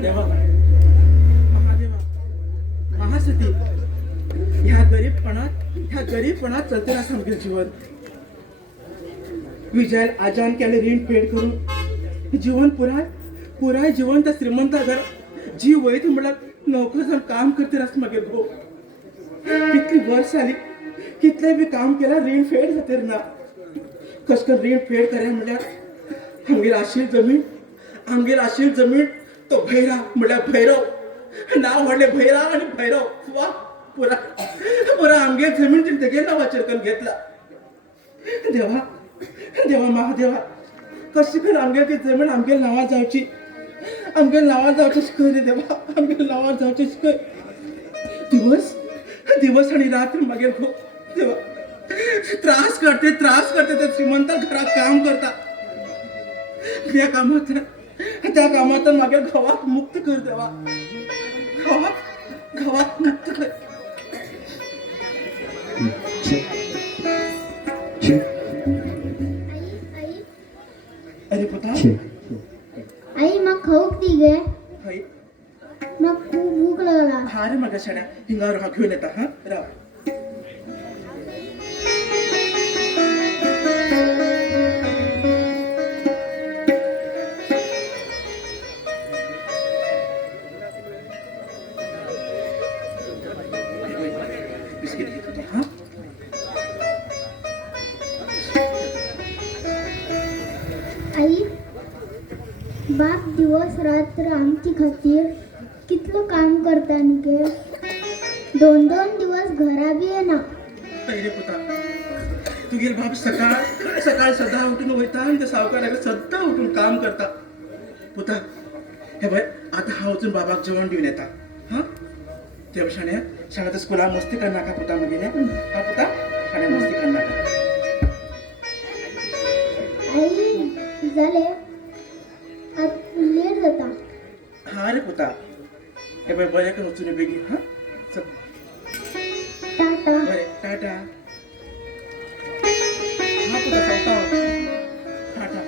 देवा, महादेवा, महासती, ह्या गरीबपणात चलते ना समजेल जीवन. विजय आजान केले ऋण फेड करून जीवन पुराय जीवन त्या श्रीमंता घर जी वैत म्हणल्यार नोकर जावन काम करते रस मागीर गो. कितली वर्ष जाली कितले बी काम केल्यार रीण फेड जातेर ना. कश करून रीण फेड करे म्हणल्यार आमगेर आशिल्ली जमीन तो भैरा म्हणल्यार भैरव नाव व्हडले भैरा आणि भैरव वा पुरा आमगेर जमीन तेगे नांवाचेर करून घेतला. देवा महादेवा कशी करून आमगेर ती जमीन आमगेर नांवार जावची शिकय रे देवा. आमगेर नांवार जावची शिकय. दिवस आणि रात्र मागीर गो देवा त्रास करते ते श्रीमंत घरात काम करता. त्या कामात मागीर घवाक मुक्त कर देवा. घवाक मुक्त कर. अरे पुता आई मग खाऊक दी गे. हाय मग खूप भूक लागला. हा रे मग शाण्या हिंगावर हा घेऊन येता. हा राव. बिस्किट घेत होते. हा आई बाप दिवस रात्र आमची खातीर कितलं काम करता न्ही गे. 2-2 दिवस घरा बी येना. पहिले पुता तुगेर बाप सकाळ सदा उठून वयता आणि ते सावकाराक सद्दां उठून काम करता. पुता हे पळय आता हांव वचून बाबाक जेवण दिवन येता. हा ते शाण्या शाळेत स्कुलान मस्ती करनाका पुता मगेले. हा पुता शाण्या मस्ती करनाका. आई जाले लेट जाता. हा रे पुता हे पळय बरें करून वचून बेगीन. हा चल टाटा. बरें टाटा. हा पुता सांगता टाटा.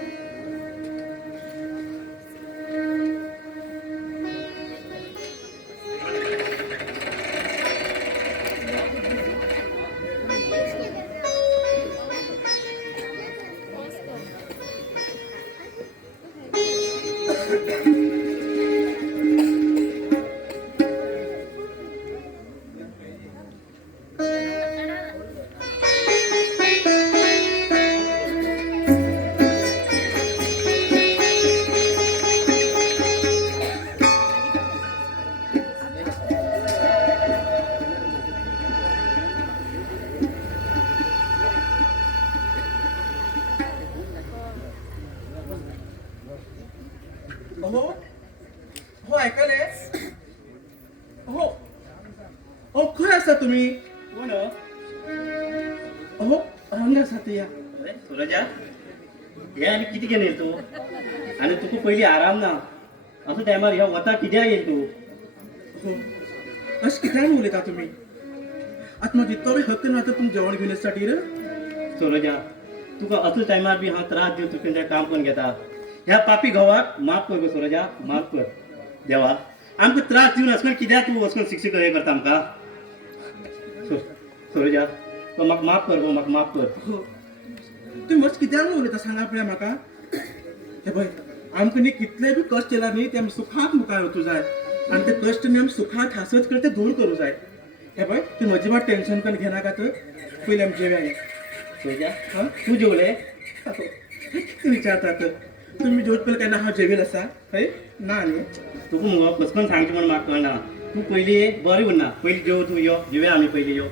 हो ऐकले. हो खंय आसा तुमी. कोण हो हांगा आसा ते या. अरे सूरजा हे आनी कितें केलें तूं आनी तुका पयलीं आराम ना असो टायमार ह्या वता कित्याक येयला तूं. हो अशें कित्याक उलयता तुमी. आतां म्हाका इतलो बी हक्क ना तर तुमी जेवण घेवन येचसाठी. सूरजा तुका असो टायमार बी हांव त्रास दिवन तुका तें काम करून घेता. ह्या पापी घोवाक माफ कर गो सूरजा. माफ कर देवा. आमकां त्रास दिवन वचून कित्याक तूं वचून शिक्षक हें करता आमकां. सूरजा तो म्हाका माफ कर गो. म्हाका माफ कर. हो तुमी अशें कित्याक उलयता सांगा पळय म्हाका. हे पळय आमकां न्ही कितले बी कश्ट केला न्ही ते आमी सुखाक मुखार वचूं जाय आनी ते कश्ट न्ही आमी सुखाक हांसत करते दूर करूं जाय. हे पळय तुमी अजिबात टेन्शन करून घेनाका. तर पयलीं आमी जेवया या. सूरजा हा तूं जेवलें. कितें विचारतात. तुम्ही जेवत पयलीं केन्ना हांव जेवेल आसा हय ना न्ही. तुका मुगो कसकन सांगचें म्हण म्हाका कळना. तूं पयलीं बरें उरना. पयलीं जेव तूं. यो जेवया आमी पयलीं. यो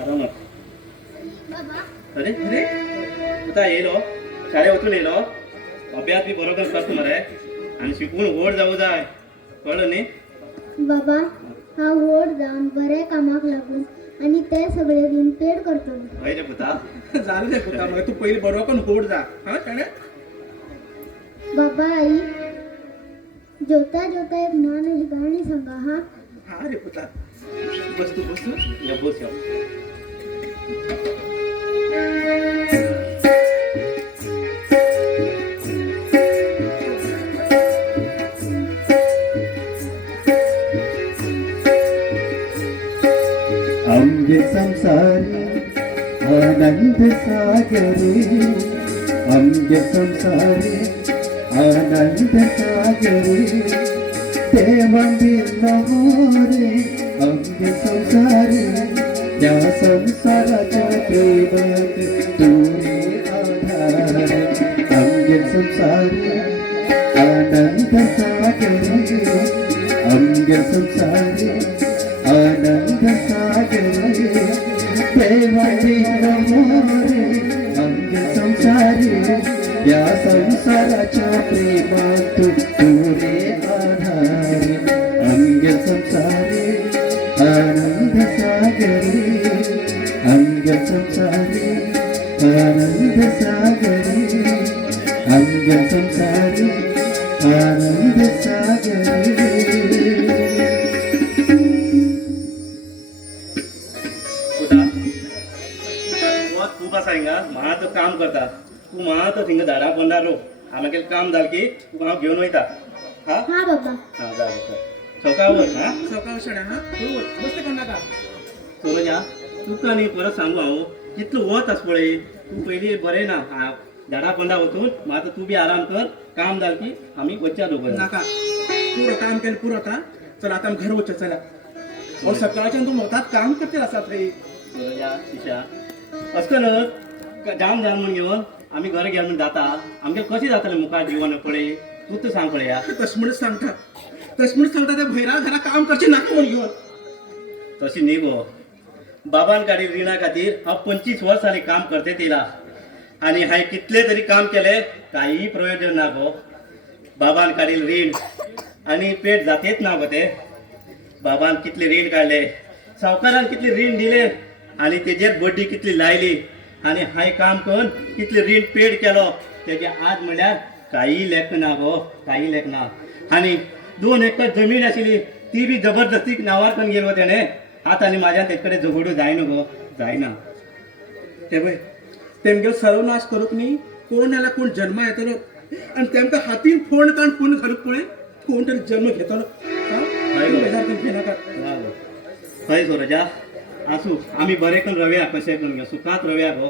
आरामात. बाबा अरे अरे आता येयलो शाळेत वचून येयलो. अभ्यास बी बरोबर करता मरे आनी शिकून व्हड जावं जाय. कळ्ळें न्ही. बाबा हांव व्हड जावन बऱ्या कामाक लागून आणि ते सगळे रीण पेड करतलो. हय रे पुता. जालें रे पुता मग तू पयलीं बरो करून गोड जा. हा शाण्या. बाबा आई जेवता जेवता एक ल्हान गाणी सांगा. हा हा रे पुता बस तू बस. या बस यो. आनंद सागरे आमगे संसारे आनंद सागरे देवा बिना रे आमगे संसारे या संसाराच्या प्रेमात तुरे आधार आमगे संसारे आनंद सागरे आमगे संसारे आनंद सागरे देवाची नमोरे आमगे संसारे या संसाराच्या प्रेमात तुरे आधारे आमगे संसारे आनंद सागरे आमगे संसारे आनंद सागरे आमगे संसारे आनंद सागरे खूप असा हिंगा म्हा तो काम करता तू म्हा तो थिंग झाडा पंडारो आम्हाला काम जाल की तू हांव घेऊन वयता हा हा बाबा हा जा चौकावर हा सकाळ शाळा हा बरोबर बसते का नाका सोनजा तुका न्ही परत सांगू हांव कितलो वत आस पळय तू पयली बरें ना झाडा पंडा वचून मात तू बी आराम कर काम जाल की आम्ही वच्चा दोघं नाका पुरो काम केलं पुरो आता चला आता आम्ही घर वच्चा चला अहो सकाळच्यान तू मोतात काम करते असा थंय सोनजा शिशा असं न जाम जाम म्हणून घेऊन आम्ही घर घ्या म्हणून जाता आमगे कशी जातले मुखार जीवन पळय तूच सांग पळय या तशमणच सांगता त्या भैरा घरा काम करचे नाका म्हणून घेऊन तशी न्ही गो बाबान काढील रिणा खातीर हांव 25 वर्स जाली काम करते तिला आणि हांवें कितले तरी काम केले काही प्रयोजन ना गो बाबान काढील रीण आणि पेट जातेच ना गो ते बाबान कितले रीण काढले सावकारान कितले रीण दिले आणि तेजेर बड्डी कितली लायली आणि हाय काम करून कितले रीण पेड केलो तेजे आज म्हणल्यार काही लेख ना गो काही लेख ना आणि 2 एकर जमीन आशिल्ली ती बी जबरदस्ती नावार करून गेलो तेणे आतां आनी म्हाज्यान तेजे कडेन झगडू जायना गो जायना ते पळय तेमगे सर्वनाश करूक न्ही कोण नाल्यार कोण जन्मा येतलो आणि तेमकां हातीन फोण काडून पुण्य घालूक पळय कोण तरी जन्म घेतलो बेजार करून घेनाका खंय सोरजा आसूं आमी बरें करून रव्या कशें करून घेवं सुखात रव्या गो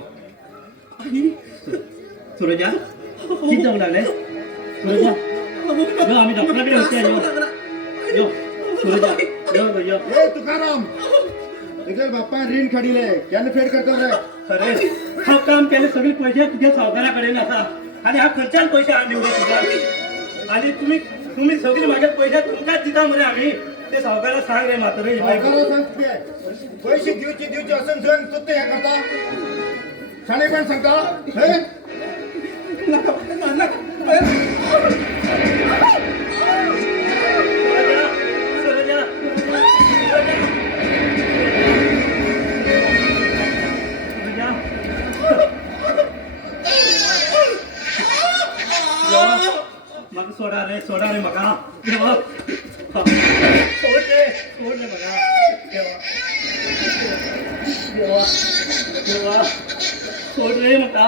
सुरजा कितें जावंक लागलें सुरजा यो आमी डॉक्टरा कडेन वचया यो सुरजा यो गो यो ए तुकाराम तुगे बाप्पा रीण काडिले केन्ना फेड करता रे खरें हांव काम केलें सगळे पयशे तुगे सावकारा कडेन आसा आनी हांव खंयच्यान पयशे हाडले उरे तुका आनी तुमी सगळे म्हागे पयशे तुमकांच दिता मरे आमी ते सावकारा सांग रे म्हातारे सावकारा सांग तुगे पैसे दिवचे असून जण तू ते हे करता शाणेपण सांगता हे नाका सुरजा म्हाका सोडा रे म्हाका देवा सोड रे म्हाका देवा सोड रे म्हाका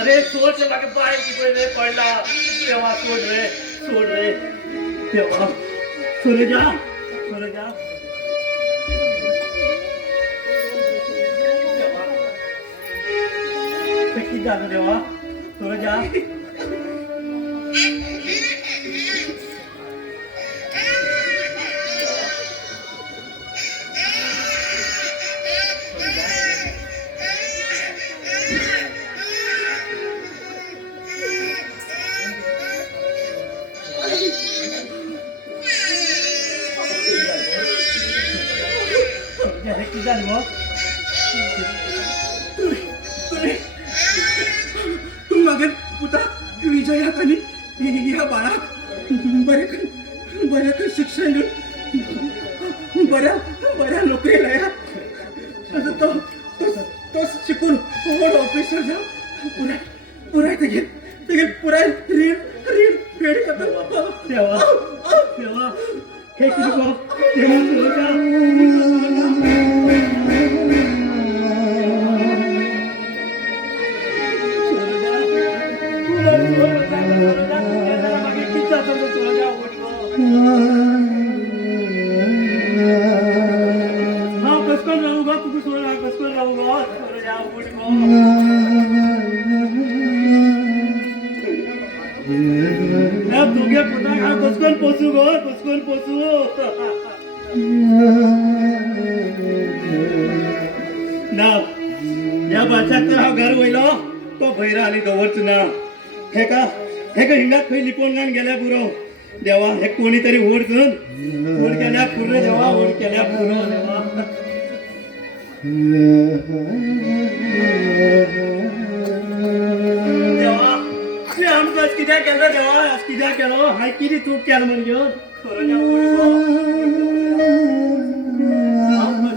अरे सोड रे म्हाका पांय कितें रे पडला देवा सोड रे देवा सुरजा किती झालं देवा सुरजा किती झाली मग तू मागे पुता विजयात आणि ह्या बाळाक बऱ्या शिक्षण देऊन बऱ्या नोकरी लाया तो शिकून व्हड ऑफिसर जावन पुराय तेगे पुराय रीण फेड करता देवा हे किती गो देवा सुरजा हाँ कसकर रहूँगा तू सोना कसकर रहूँगा कुसकोन पोसू गो कुसकोन पोसू ना या बादशाक तर हांव घर वयलो तो भैरा आनी दवरच ना हेका हिंगा खंय लिपोवन घालन गेल्या बुरो देवा हे कोणी तरी ओढ केल्या पुरो देवा ओढ केल्या पुरो देवा देवा तू आमकां कित्याक केलो देवा कित्याक केलो हांवें कितें चूक केलो म्हण घेवन